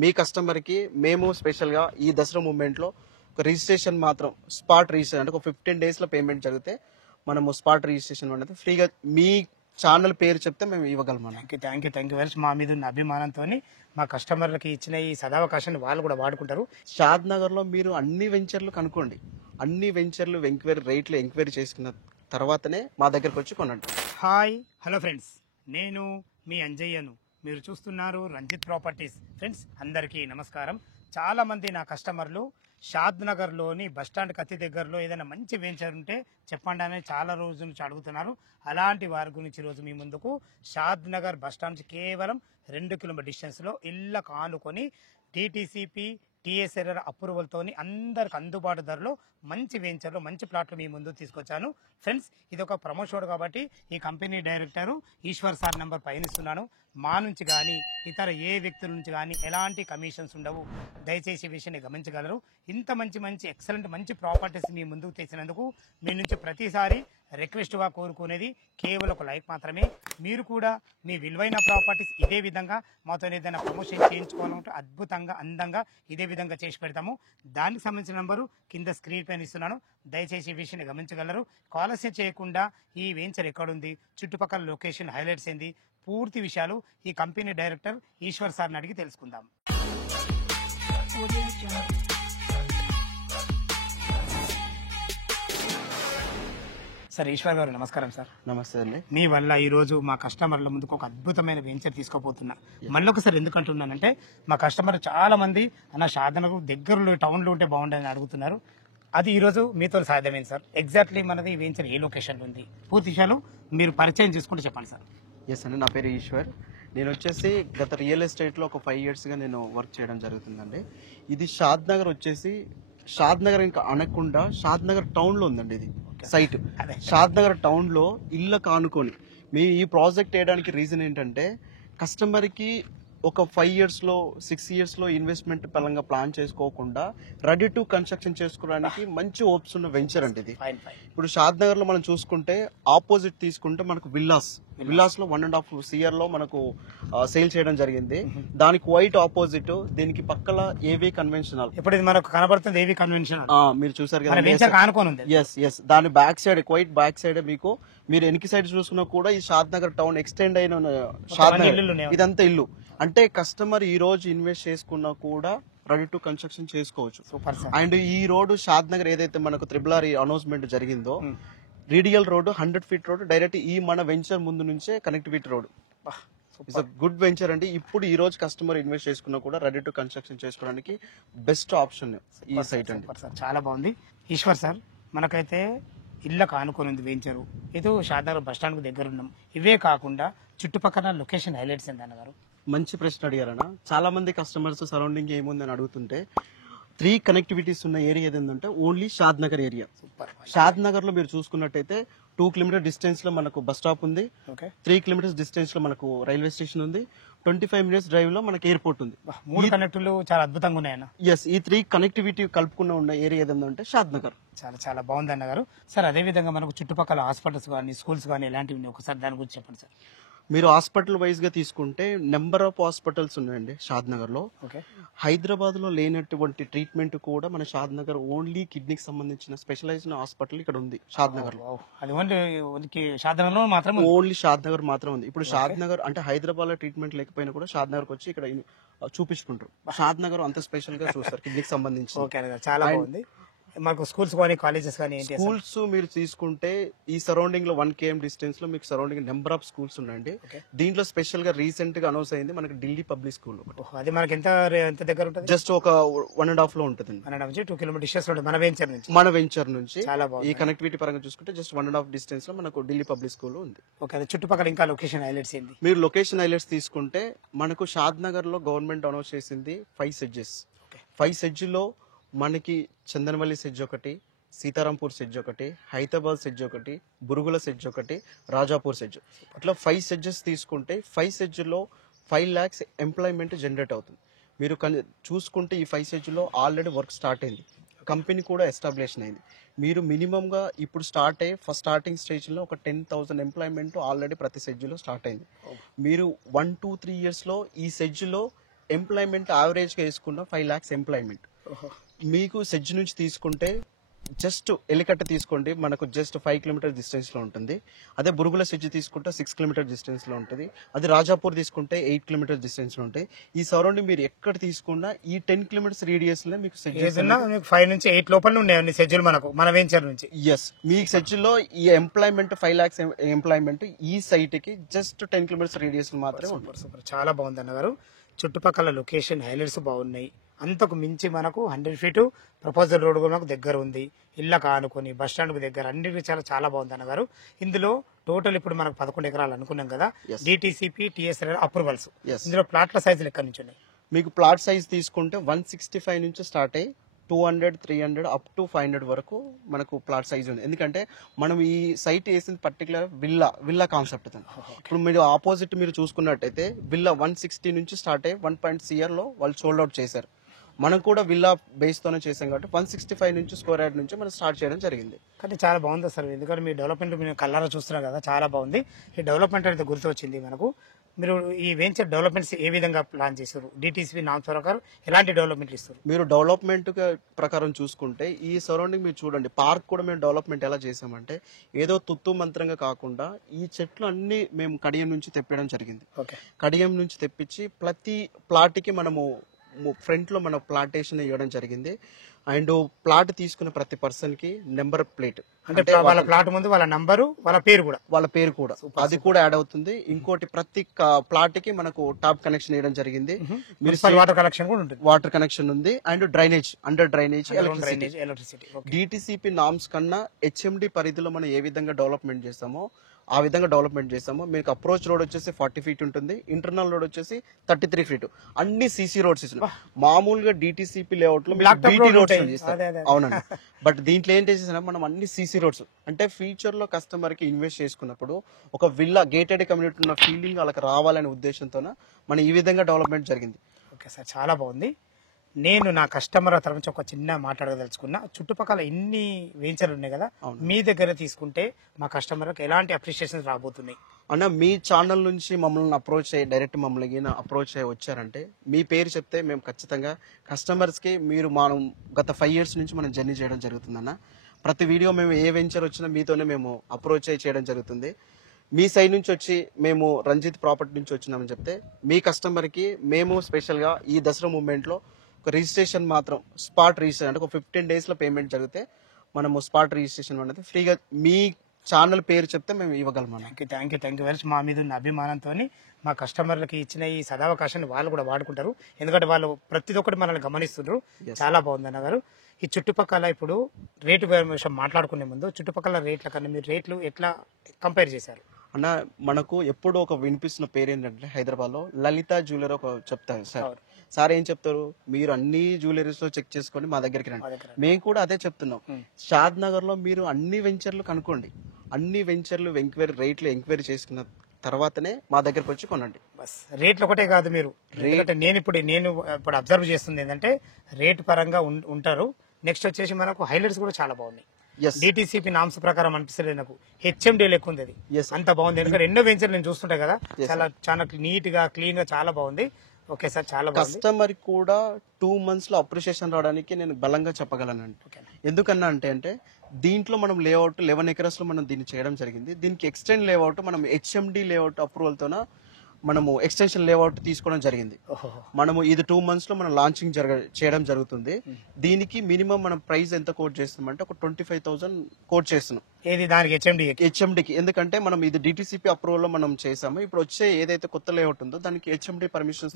మీ కస్టమర్కి మేము స్పెషల్గా ఈ దసరా మూమెంట్లో ఒక రిజిస్ట్రేషన్ మాత్రం స్పాట్ రిజిస్ట్రేషన్ అంటే ఒక 15 daysలో పేమెంట్ జరిగితే మనము స్పాట్ రిజిస్ట్రేషన్ అనేది ఫ్రీగా మీ ఛానల్ పేరు చెప్తే మేము ఇవ్వగలం. Thank you very much. మా మీద ఉన్న అభిమానంతో మా కస్టమర్లకి ఇచ్చిన ఈ సదావకాశాన్ని వాళ్ళు కూడా వాడుకుంటారు. షాద్ నగర్లో మీరు అన్ని వెంచర్లు కనుక్కోండి. అన్ని వెంచర్లు రేట్లు ఎంక్వైరీ చేసుకున్న తర్వాతనే మా దగ్గరకు వచ్చి కొనండి. హాయ్ హలో ఫ్రెండ్స్, నేను మీ అంజయ్యను. మీరు చూస్తున్నారు రంజిత్ ప్రాపర్టీస్. ఫ్రెండ్స్ అందరికీ నమస్కారం. చాలా మంది నా కస్టమర్లు షాద్ నగర్లోని బస్టాండ్ కత్తి దగ్గరలో ఏదైనా మంచి వెంచర్ ఉంటే చెప్పండి అని చాలా రోజుల నుంచి అడుగుతున్నారు. అలాంటి వారి గురించి ఈరోజు మీ ముందుకు షాద్ నగర్ బస్టాండ్ నుంచి కేవలం 2 కిలోమీటర్ డిస్టెన్స్లో ఇళ్ళకు ఆనుకొని టీటీసీపీ టీఎస్ఆర్ అప్రూవల్తోని అందరికి అందుబాటు ధరలో మంచి వెంచర్లు మంచి ప్లాట్లు మీ ముందు తీసుకొచ్చాను. ఫ్రెండ్స్ ఇది ఒక ప్రమోషన్ కాబట్టి ఈ company director Eshwar sir number పైన ఇస్తున్నాను. మా నుంచి కానీ ఇతర ఏ వ్యక్తుల నుంచి కానీ ఎలాంటి కమిషన్స్ ఉండవు. దయచేసి ఈ విషయాన్ని గమనించగలరు. ఇంత మంచి ఎక్సలెంట్ మంచి ప్రాపర్టీస్ మీ ముందుకు తెచ్చినందుకు మీ నుంచి ప్రతిసారి రిక్వెస్ట్గా కోరుకునేది కేవలం ఒక లైక్ మాత్రమే. మీరు కూడా మీ విలువైన ప్రాపర్టీస్ ఇదే విధంగా మాతో ఏదైనా ప్రమోషన్ చేయించుకోవాలంటే అద్భుతంగా అందంగా ఇదే విధంగా చేసి పెడతాము. దానికి సంబంధించిన నంబరు కింద స్క్రీన్ పైన ఇస్తున్నాను. దయచేసి ఈ విషయాన్ని గమనించగలరు. ఆలస్యం చేయకుండా ఈ వెంచర్ ఎక్కడుంది, చుట్టుపక్కల లొకేషన్ హైలైట్స్ ఏంది, పూర్తి విషయాలు ఈ కంపెనీ డైరెక్టర్ ఈశ్వర్ సార్ని అడిగి తెలుసుకుందాం. సార్ ఈశ్వర్ గారు నమస్కారం సార్. నమస్తే అండి. మీ వల్ల ఈ రోజు మా కస్టమర్ల ముందుకు ఒక అద్భుతమైన వెంచర్ తీసుకోబోతున్నా. మళ్ళీ ఒకసారి ఎందుకు అంటున్నానంటే మా కస్టమర్ చాలా మంది అన్న షాదనగర్ దగ్గరలో టౌన్లో ఉంటే బాగుండని అడుగుతున్నారు. అది ఈ రోజు మీతో సాధ్యమైంది సార్. ఎగ్జాక్ట్లీ మనది వెంచర్ ఏ లొకేషన్లో ఉంది, పూర్తి విషయాలు మీరు పరిచయం చేసుకుంటే చెప్పండి సార్. ఎస్ అండి, నా పేరు ఈశ్వర్. నేను వచ్చేసి గత రియల్ ఎస్టేట్లో ఒక 5 yearsగా నేను వర్క్ చేయడం జరుగుతుందండి. ఇది షాద్ నగర్ వచ్చేసి షాద్ నగర్ ఇంకా అనకుండా షాద్ నగర్ టౌన్లో ఉందండి. ఇది సైట్ షాద్ నగర్ టౌన్లో ఇళ్ళకు ఆనుకొని మీ ఈ ప్రాజెక్ట్ వేయడానికి రీజన్ ఏంటంటే కస్టమర్కి ఒక 5 yearsలో 6 yearsలో ఇన్వెస్ట్మెంట్ పరంగా ప్లాన్ చేసుకోకుండా రెడీ టు కన్స్ట్రక్షన్ చేసుకోవడానికి మంచి హోప్స్ ఉన్న వెంచర్ అండి ఇది. ఇప్పుడు షాద్ నగర్ లో మనం చూసుకుంటే ఆపోజిట్ తీసుకుంటే మనకు విల్లాస్ లో 1.5 CR లో మనకు సేల్ చేయడం జరిగింది. దానికి వైట్ ఆపోజిట్ దీనికి పక్కల ఏవీ కన్వెన్షనల్. ఇప్పుడు ఇది మనకు కనబడుతుంది ఏవీ కన్వెన్షనల్. మీరు చూసారు కదా, ఎస్ దాని back side quite back side మీకు మీరు వెనక సైడ్ చూసుకున్నా కూడా ఈ షాద్ నగర్ టౌన్ ఎక్స్టెండ్ అయిన షాద్ నగర్ ఇదంతా ఇల్లు. అంటే కస్టమర్ ఈ రోజు ఇన్వెస్ట్ చేసుకున్నా కూడా రెడీ టు కన్స్ట్రక్షన్ చేసుకోవచ్చు. అండ్ ఈ రోడ్ షాద్ నగర్ ఏదైతే మనకు RRR అనౌన్స్మెంట్ జరిగిందో రీడియల్ రోడ్ 100 feet రోడ్ డైరెక్ట్ ఈ మన వెంచర్ ముందు నుంచే connectivity road. It's a good venture అండి. ఇప్పుడు ఈ రోజు కస్టమర్ ఇన్వెస్ట్ చేసుకున్నా కూడా రెడీ టు కన్స్ట్రక్షన్ చేసుకోవడానికి బెస్ట్ ఆప్షన్ ఈ సైట్ అండి. చాలా బాగుంది ఈశ్వర్ సార్. మనకైతే ఇళ్ళకు ఆనుకొని ఉంది వెంచరు. ఏదో షాద్ నగర్ బస్ స్టాండ్ కు దగ్గర ఉన్నాం. ఇవే కాకుండా చుట్టుపక్కల లొకేషన్ హైలైట్స్ ఏంటన్నారు? మంచి ప్రశ్న అడిగారన్న. చాలా మంది కస్టమర్స్ సరౌండింగ్ ఏముందని అడుగుతుంటే 3 కనెక్టివిటీస్ ఉన్న ఏరియా ఏదంటే ఓన్లీ షాద్ నగర్ ఏరియా. షాద్ నగర్ లో మీరు చూసుకున్నట్టయితే 2 kilometer డిస్టెన్స్ లో మనకు బస్ స్టాప్ ఉంది. 3 kilometers డిస్టెన్స్ లో మనకు రైల్వే స్టేషన్ ఉంది. 25 minutes డ్రైవ్ లో మనకి ఎయిర్పోర్ట్ ఉంది. 3 కనెక్టివ్లు చాలా అద్భుతంగా ఉన్నాయన్న. ఎస్, ఈ 3 కనెక్టివిటీ కలుపుకున్న ఉన్న ఏరియా ఏదంటే షాద్ నగర్. చాలా బాగుంది అన్నగారు. సార్ అదే విధంగా మనకు చుట్టుపక్కల హాస్పిటల్స్ కానీ స్కూల్స్ కానీ ఎలాంటివి ఉన్నాయి ఒకసారి దాని గురించి చెప్పండి సార్. మీరు హాస్పిటల్ వైజ్ గా తీసుకుంటే నెంబర్ ఆఫ్ హాస్పిటల్స్ ఉన్నాయండి షాద్ నగర్ లో. హైదరాబాద్ లో లేనటువంటి ట్రీట్మెంట్ కూడా మన షాద్ నగర్ ఓన్లీ కిడ్నీకి సంబంధించిన స్పెషలైజ్డ్ హాస్పిటల్ ఇక్కడ ఉంది షాద్ నగర్ లో. అది షాద్ నగర్ లో మాత్రం ఓన్లీ షాద్ నగర్ మాత్రం ఉంది. ఇప్పుడు షాద్ నగర్ అంటే హైదరాబాద్ లో ట్రీట్మెంట్ లేకపోయినా కూడా షాద్ నగర్ వచ్చి ఇక్కడ చూపించుకుంటారు. షాద్ నగర్ అంత స్పెషల్ గా చూస్తారు కిడ్నీకి సంబంధించి. చాలా బాగుంది. మాకు స్కూల్స్ కానీ కాలేజెస్ కానీ స్కూల్స్ మీరు తీసుకుంటే ఈ సరౌండింగ్ లో 1 km డిస్టెన్స్ లో మీకు సరౌండింగ్ నెంబర్ ఆఫ్ స్కూల్స్ ఉన్నాయండి. దీంట్లో స్పెషల్ గా రీసెంట్ గా అనౌన్స్ అయింది మనకి ఢిల్లీ పబ్లిక్ స్కూల్. అది మనకి ఎంత దగ్గర ఉంటుంది? జస్ట్ ఒక 1.5 లో ఉంటుంది. 2 kilometer డిస్టెన్స్ లో మన వెంచర్ నుంచి చాలా ఈ కనెక్టివిటీ పరంగా చూసుకుంటే జస్ట్ 1.5 డిస్టెన్స్ లో మనకు ఢిల్లీ పబ్లిక్ స్కూల్ ఉంది. ఓకే, చుట్టుపక్కల ఇంకా లొకేషన్ హైలైట్స్ ఏంటి? మీరు లొకేషన్ హైలైట్స్ తీసుకుంటే మనకు షాద్ నగర్ లో గవర్నమెంట్ అనౌన్స్ చేసింది 5 సెడ్జెస్. 5 సెడ్జ్ లో మనకి చందనవల్లి సెడ్జ్ ఒకటి, సీతారాంపూర్ సెడ్జ్ ఒకటి, హైదరాబాద్ సెడ్జ్ ఒకటి, బురుగుల సెడ్జ్ ఒకటి, రాజాపూర్ సెడ్జ్. అట్లా 5 సెడ్జెస్ తీసుకుంటే 5 సెడ్జ్ లో 5 lakhs ఎంప్లాయ్మెంట్ జనరేట్ అవుతుంది. మీరు చూసుకుంటే ఈ 5 సెడ్జ్ లో ఆల్రెడీ వర్క్ స్టార్ట్ అయింది. కంపెనీ కూడా ఎస్టాబ్లిష్ అయింది. మీరు మినిమం గా ఇప్పుడు స్టార్టింగ్ స్టేజ్ లో ఒక 10,000 ఎంప్లాయ్మెంట్ ఆల్రెడీ ప్రతి సెడ్జ్ లో స్టార్ట్ అయింది. మీరు 1, 2, 3 years లో ఈ సెడ్జ్ లో ఎంప్లాయ్మెంట్ యావరేజ్ గా వేసుకున్న 5 lakhs ఎంప్లాయ్మెంట్. మీకు సెజ్ నుంచి తీసుకుంటే జస్ట్ ఎలికట్ట తీసుకోండి, మనకు జస్ట్ 5 kilometers డిస్టెన్స్ లో ఉంటుంది. అదే బురుగుల సెజ్ తీసుకుంటే 6 kilometers డిస్టెన్స్ లో ఉంటుంది. అది రాజాపూర్ తీసుకుంటే 8 kilometers డిస్టెన్స్ లో ఉంటాయి. ఈ సరౌండింగ్ మీరు ఎక్కడ తీసుకున్నా ఈ 10 kilometers రేడియస్ లో మీకు సెజ్ 5 నుంచి 8 లోపల ఉన్నాయి సెజ్లు మనకు మన వెంచర్ నుంచి. ఎస్, మీ సెజ్ లో ఈ ఎంప్లాయ్మెంట్ 5 lakhs ఎంప్లాయ్మెంట్ ఈ సైట్ కి జస్ట్ 10 kilometers రేడియస్ మాత్రమే ఉంటుంది. సూపర్, చాలా బాగుంది అన్నగారు. చుట్టుపక్కల లొకేషన్ హైలైట్స్ బాగున్నాయి. అంతకు మించి మనకు 100 feet ప్రపోజల్ రోడ్ కూడా మనకు దగ్గర ఉంది. ఇళ్ళకు ఆనుకొని బస్ స్టాండ్ కు దగ్గర అన్నిటికీ చాలా చాలా బాగుంది అన్నగారు. ఇందులో టోటల్ ఇప్పుడు మనకు 11 ఎకరాలు అనుకున్నాం కదా. DTCP TSR approvals. ఇందులో ప్లాట్ల సైజులు ఎక్కడి నుంచి ఉన్నాయి? మీకు ప్లాట్ సైజ్ తీసుకుంటే 165 నుంచి స్టార్ట్ అయ్యి 200, 300 అప్ టు 500 వరకు మనకు ప్లాట్ సైజ్ ఉంది. ఎందుకంటే మనం ఈ సైట్ వేసింది పర్టికులర్ విల్లా కాన్సెప్ట్. ఇప్పుడు మీరు ఆపోజిట్ మీరు చూసుకున్నట్టయితే విల్లా 160 నుంచి స్టార్ట్ అయ్యి 1.6 CR లో వాళ్ళు సోల్డ్ అవుట్ చేశారు. మనం కూడా విల్లా బేస్ తోనే చేసాం కాబట్టి 165 నుంచి స్క్వేర్ యార్డ్ నుంచి మనం స్టార్ట్ చేయడం జరిగింది. కానీ చాలా బాగుంది సార్, ఎందుకంటే మీ డెవలప్మెంట్ మీరు కళ్ళారా చూస్తున్నారు కదా, చాలా బాగుంది. ఈ డెవలప్మెంట్ అయితే గుర్తు వచ్చింది మనకు. మీరు ఈ వెంచర్ డెవలప్మెంట్స్ ఏ విధంగా ప్లాన్ చేస్తారు? డిటిసిపి నామ్స్ ప్రకారం ఎలాంటి డెవలప్మెంట్ ఇస్తారు? మీరు డెవలప్మెంట్ ప్రకారం చూసుకుంటే ఈ సరౌండింగ్ మీరు చూడండి. పార్క్ కూడా మేము డెవలప్మెంట్ ఎలా చేసామంటే ఏదో తుత్తు మంత్రంగా కాకుండా ఈ చెట్లు అన్ని మేము కడియం నుంచి తెప్పడం జరిగింది. కడియం నుంచి తెప్పించి ప్రతి ప్లాట్ కి మనము ఫ్రంట్ లో మన ప్లాంటేషన్ ఇవ్వడం జరిగింది. అండ్ ప్లాట్ తీసుకున్న ప్రతి పర్సన్ కి నెంబర్ ప్లేట్, అంటే వాళ్ళ ప్లాట్ ముందు వాళ్ళ నంబరు వాళ్ళ పేరు కూడా అది కూడా యాడ్ అవుతుంది. ఇంకోటి ప్రతి ప్లాట్ కి మనకు టాప్ కనెక్షన్ ఇవ్వడం జరిగింది. వాటర్ కనెక్షన్ ఉంది. And drainage, under drainage, electricity. DTCP norms కన్నా హెచ్ఎండి పరిధిలో మనం ఏ విధంగా డెవలప్మెంట్ చేస్తామో ఆ విధంగా డెవలప్మెంట్ చేస్తాము. మీకు అప్రోచ్ రోడ్ వచ్చేసి 40 feet ఉంటుంది. ఇంటర్నల్ రోడ్ వచ్చేసి 33 feet. అన్ని సీసీ రోడ్స్ ఇస్తున్నాం. మామూలుగా డిటిసిపి లేఅవుట్ లో బీటీ రోడ్స్ అవునండి. బట్ దీంట్లో ఏం చేసేసినా మనం అన్ని సీసీ రోడ్స్, అంటే ఫ్యూచర్ లో కస్టమర్ కి ఇన్వెస్ట్ చేసుకున్నప్పుడు ఒక విల్లా గేటెడ్ కమ్యూనిటీ ఉన్న ఫీలింగ్ వాళ్ళకి రావాలనే ఉద్దేశంతో మనం ఈ విధంగా డెవలప్మెంట్ జరిగింది. ఓకే సార్, చాలా బాగుంది. నేను నా కస్టమర్ తరఫు నుంచి ఒక చిన్న మాట్లాడదలుచుకున్నా. చుట్టుపక్కల ఇన్ని వెంచర్లు ఉన్నాయి కదా, మీ దగ్గర తీసుకుంటే మా కస్టమర్కి ఎలాంటి అప్రిషియేషన్ రాబోతున్నాయి అన్న? మీ ఛానల్ నుంచి మమ్మల్ని అప్రోచ్ అయ్యి డైరెక్ట్ మమ్మల్ని అప్రోచ్ అయ్యి వచ్చారంటే మీ పేరు చెప్తే మేము ఖచ్చితంగా కస్టమర్స్ కి మీరు మనం గత 5 years నుంచి మనం జర్నీ చేయడం జరుగుతుందన్న. ప్రతి వీడియో మేము ఏ వెంచర్ వచ్చినా మీతోనే మేము అప్రోచ్ అయ్యి చేయడం జరుగుతుంది. మీ సైడ్ నుంచి వచ్చి మేము రంజిత్ ప్రాపర్టీ నుంచి వచ్చినామని చెప్తే మీ కస్టమర్ కి మేము స్పెషల్ గా ఈ దసరా మూమెంట్ లో ఒక రిజిస్ట్రేషన్ మాత్రం స్పాట్ రిజిస్ట్రేషన్, అంటే ఒక 15 days లో పేమెంట్ జరిగితే మనము స్పాట్ రిజిస్ట్రేషన్ అనేది ఫ్రీగా మీ ఛానల్ పేరు చెప్తే మేము ఇవ్వగలం. Thank you very much. మా మీద ఉన్న అభిమానంతో మా కస్టమర్లకి ఇచ్చిన ఈ సదావకాశాన్ని వాళ్ళు కూడా వాడుకుంటారు. ఎందుకంటే వాళ్ళు ప్రతి ఒక్కటి మనల్ని గమనిస్తున్నారు. చాలా బాగుంది అన్న గారు. ఈ చుట్టుపక్కల ఇప్పుడు రేటు విషయం మాట్లాడుకునే ముందు చుట్టుపక్కల రేట్ల కన్నా మీరు రేట్లు ఎట్లా కంపేర్ చేశారు అన్న? మనకు ఎప్పుడు ఒక వినిపిస్తున్న పేరు ఏంటంటే హైదరాబాద్ లో లలిత జ్యువెలరీ ఒక చెప్తారు సార్ ఏం చెప్తారు, మీరు అన్ని జ్యువెలరీస్ లో చెక్ చేసుకొని మా దగ్గరికి రండి. మేము కూడా అదే చెప్తున్నాం. షాద్ నగర్ లో మీరు అన్ని వెంచర్లు కనుక్కోండి. అన్ని వెంచర్లు రేట్లు ఎంక్వైరీ చేసుకున్న తర్వాతనే మా దగ్గరకు వచ్చి కొనండి. బస్ రేట్లు ఒకటే కాదు, మీరు నేను ఇప్పుడు అబ్జర్వ్ చేస్తుంది ఏంటంటే రేటు పరంగా ఉంటారు. నెక్స్ట్ వచ్చేసి మనకు హైలైట్స్ కూడా చాలా బాగున్నాయి. డిటిసిపి నామ్స్ ప్రకారం అనిపిస్తుంది నాకు. హెచ్ఎండి లెక్క ఉంది అది, అంత బాగుంది. ఎందుకంటే రెండో వెంచర్ నేను చూస్తుంటా కదా, చాలా నీట్ గా క్లీన్ గా చాలా బాగుంది. ఓకే సార్, చాలా కస్టమర్ కూడా 2 months లో అప్రిషియేషన్ రావడానికి నేను బలంగా చెప్పగలనండి. ఎందుకన్నా అంటే దీంట్లో మనం లేఅవుట్ 11 acres లో మనం దీన్ని చేయడం జరిగింది. దీనికి ఎక్స్టెండ్ లేఅవుట్ మనం హెచ్ఎండి లేఅవుట్ అప్రూవల్ తోన మనము ఎక్స్టెన్షన్ లేఅవుట్ తీసుకోవడం జరిగింది. మనము ఇది 2 months లో మనం లాంచింగ్ చేయడం జరుగుతుంది. దీనికి మినిమం మనం ప్రైస్ ఎంత కోట్ చేస్తున్నామంటే ఒక 25,000 కోట్ చేస్తున్నాం. హెచ్ఎండికి. ఎందుకంటే మనం ఇది డిటిసిపి అప్రూవల్ లో మనం చేసాము. ఇప్పుడు వచ్చే ఏదైతే కొత్త లేఅవుట్ ఉందో దానికి హెచ్ఎండి పర్మిషన్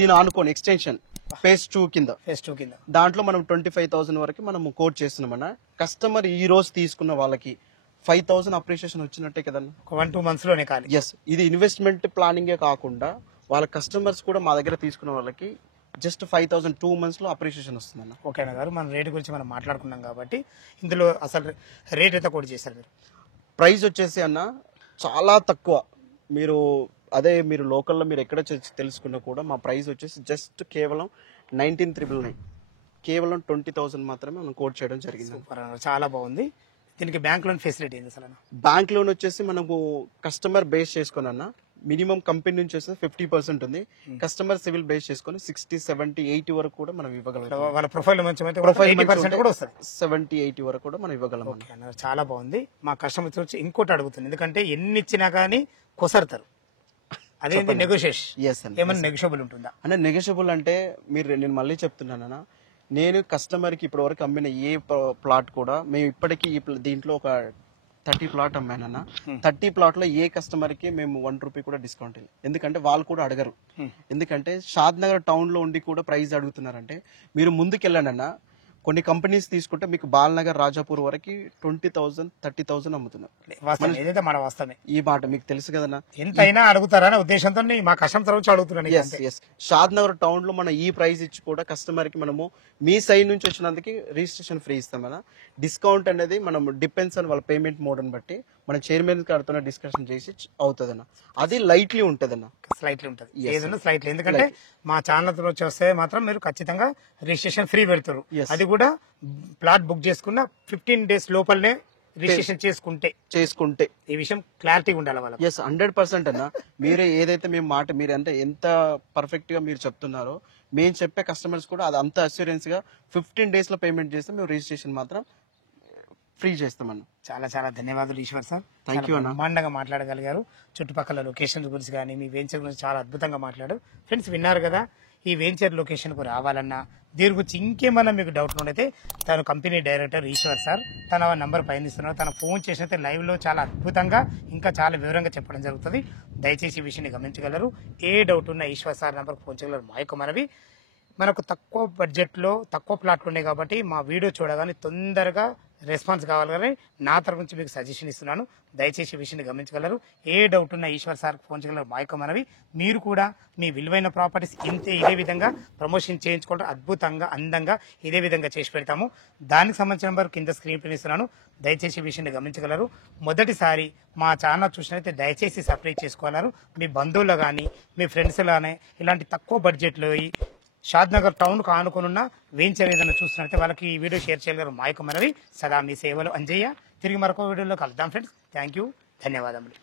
దీని ఆనుకొని ఎక్స్టెన్షన్ ఫేజ్ 2 కింద దాంట్లో మనం 25,000 వరకు మనం కోట్ చేస్తున్నామన్న. కస్టమర్ ఈ రోజు తీసుకున్న వాళ్ళకి 5,000 అప్రిషియేషన్ వచ్చినట్టే కదన్నా, 1-2 months లోనే. కానీ ఎస్, ఇది ఇన్వెస్ట్మెంట్ ప్లానింగే కాకుండా వాళ్ళ కస్టమర్స్ కూడా మా దగ్గర తీసుకున్న వాళ్ళకి జస్ట్ 5,000 2 months లో అప్రిషియేషన్ వస్తుందన్న. ఓకేనా గారు, మన రేటు గురించి మనం మాట్లాడుకున్నాం కాబట్టి ఇందులో అసలు రేట్ ఎంత కోట్ చేశారు మీరు? ప్రైస్ వచ్చేసి అన్న చాలా తక్కువ. మీరు లోకల్లో మీరు ఎక్కడ తెలుసుకున్నా కూడా మా ప్రైస్ వచ్చేసి జస్ట్ కేవలం 19,999, కేవలం 20,000 మాత్రమే మనం కోట్ చేయడం జరిగింది. చాలా బాగుంది. దీనికి బ్యాంక్ లోన్ ఫెసిలిటీ ఏంది అసలు? బ్యాంక్ లోన్ వచ్చేసి మనకు కస్టమర్ బేస్ చేసుకున్నా మినిమం కంపెనీ నుంచి వస్తే 50% ఉంది. కస్టమర్ సివిల్ బేస్ చేసుకొని 60, 70, 80 వరకు కూడా మనం ఇవ్వగలం. వాళ్ళ ప్రొఫైల్ మంచి ప్రొఫైల్ 80% కూడా వస్తుంది. 70, 80 వరకు కూడా మనం ఇవ్వగలం. ఓకే అన్న, చాలా బాగుంది. మా కస్టమర్స్ వచ్చి ఇంకోటి అడుగుతుంది, ఎందుకంటే ఎన్ని ఇచ్చినా కానీ కొసరుతారు, అదేంటి నెగోషియేషన్ ఎస్ అండి. ఏమైనా నెగోషియబుల్ ఉంటుందా? అంటే నెగోషియబుల్ అంటే నేను మళ్ళీ చెప్తున్నానన్నా, నేను కస్టమర్కి ఇప్పటి వరకు అమ్మిన ఏ ప్లాట్ కూడా మేము ఇప్పటికీ దీంట్లో ఒక 30 ప్లాట్ అమ్మానన్నా. 30 ప్లాట్ లో ఏ కస్టమర్ కి మేము 1 రూపీ కూడా డిస్కౌంట్ లేదు. ఎందుకంటే వాళ్ళు కూడా అడగరు. ఎందుకంటే షాద్ నగర్ టౌన్ లో ఉండి కూడా ప్రైస్ అడుగుతున్నారంటే మీరు ముందుకెళ్ళండి అన్న. కొన్ని కంపెనీస్ తీసుకుంటే మీకు బాలనగర్, రాజాపూర్ వరకు 20,000, 30,000 అమ్ముతున్నారు. వాస్తవం, ఏదైతే మన వాస్తవమే. ఈ మాట మీకు తెలుసు కదన్నా. ఎంతైనా అడుగుతారనే ఉద్దేశంతో మా కస్టమర్ వచ్చి అడుగుతున్నాను. షాద్ నగర్ టౌన్ లో మనం ఈ ప్రైస్ ఇచ్చి కూడా కస్టమర్ కి మనము మీ సైడ్ నుంచి వచ్చినందుకు రిజిస్ట్రేషన్ ఫ్రీ ఇస్తాం కదా. డిస్కౌంట్ అనేది మనం డిపెండ్స్ ఆన్ వాళ్ళ పేమెంట్ మోడ్ అని బట్టి మన చైర్మన్ గారితో డిస్కషన్ చేసి అవుతుంది అన్న. అది లైట్లీ ఉంటది అన్న, స్లైట్లీ ఉంటుంది, ఏదైనా స్లైట్లీ. ఎందుకంటే మా ఛానల్ వచ్చి వస్తే మాత్రం మీరు ఖచ్చితంగా రిజిస్ట్రేషన్ ఫ్రీ పెడతారు. అది కూడా ప్లాట్ బుక్ చేసుకున్న 15 days లోపలనే రిజిస్ట్రేషన్ చేసుకుంటే ఈ విషయం క్లారిటీ ఉండాలి వాళ్ళకి. 100% అన్న. మీరు ఏదైతే మేము మాట మీరు అంటే ఎంత పర్ఫెక్ట్ గా మీరు చెప్తున్నారో మేము చెప్పే కస్టమర్స్ కూడా అది అంత అష్యూరెన్స్ గా 15 days లో పేమెంట్ చేస్తే మేము రిజిస్ట్రేషన్ మాత్రం ఫ్రీ చేస్తామన్న. చాలా చాలా ధన్యవాదాలు ఈశ్వర్ సార్. థ్యాంక్ యూ అన్న. బ్రహ్మాండంగా మాట్లాడగలిగారు. చుట్టుపక్కల లొకేషన్స్ గురించి కానీ మీ వెంచర్ గురించి చాలా అద్భుతంగా మాట్లాడారు. ఫ్రెండ్స్ విన్నారు కదా, ఈ వెంచర్ లొకేషన్ కు రావాలన్నా దీని గురించి ఇంకేమన్నా మీకు డౌట్ ఉన్నైతే తను కంపెనీ డైరెక్టర్ ఈశ్వర్ సార్, తన నంబర్ పైన ఇస్తున్నారు. తన ఫోన్ చేసినైతే లైవ్ లో చాలా అద్భుతంగా ఇంకా చాలా వివరంగా చెప్పడం జరుగుతుంది. దయచేసి ఈ విషయాన్ని గమనించగలరు. ఏ డౌట్ ఉన్నా ఈశ్వర్ సార్ నంబర్ ఫోన్ చేయగలరు. మా యొక్క మనవి, మనకు తక్కువ బడ్జెట్లో తక్కువ ప్లాట్లు ఉన్నాయి కాబట్టి మా వీడియో చూడగానే తొందరగా రెస్పాన్స్ కావాలి కానీ నా తరఫు నుంచి మీకు సజెషన్ ఇస్తున్నాను. దయచేసి ఈ విషయాన్ని గమనించగలరు. ఏ డౌట్ ఉన్నా ఈశ్వర్ సార్ ఫోన్ చేయగలరు. మా యొక్క మనవి, మీరు కూడా మీ విలువైన ప్రాపర్టీస్ ఇదే విధంగా ప్రమోషన్ చేయించుకుంటారు. అద్భుతంగా అందంగా ఇదే విధంగా చేసి పెడతాము. దానికి సంబంధించిన నెంబర్ కింద స్క్రీన్ పైన ఇస్తున్నాను. దయచేసి ఈ విషయాన్ని గమనించగలరు. మొదటిసారి మా ఛానల్ చూసినైతే దయచేసి సబ్స్క్రైబ్ చేసుకోగలరు. మీ బంధువులు కానీ మీ ఫ్రెండ్స్ కానీ ఇలాంటి తక్కువ బడ్జెట్లో షాద్ నగర్ టౌన్ కు ఆనుకున్న వెంచర్ ఏదైనా చూస్తున్నట్లయితే వాళ్ళకి ఈ వీడియో షేర్ చేయగలరు. మా యొక్క మనవి. సదా మీ సేవలు అంజయ్య. తిరిగి మరొక వీడియోలో కలుద్దాం ఫ్రెండ్స్. థ్యాంక్ యూ, ధన్యవాదములు.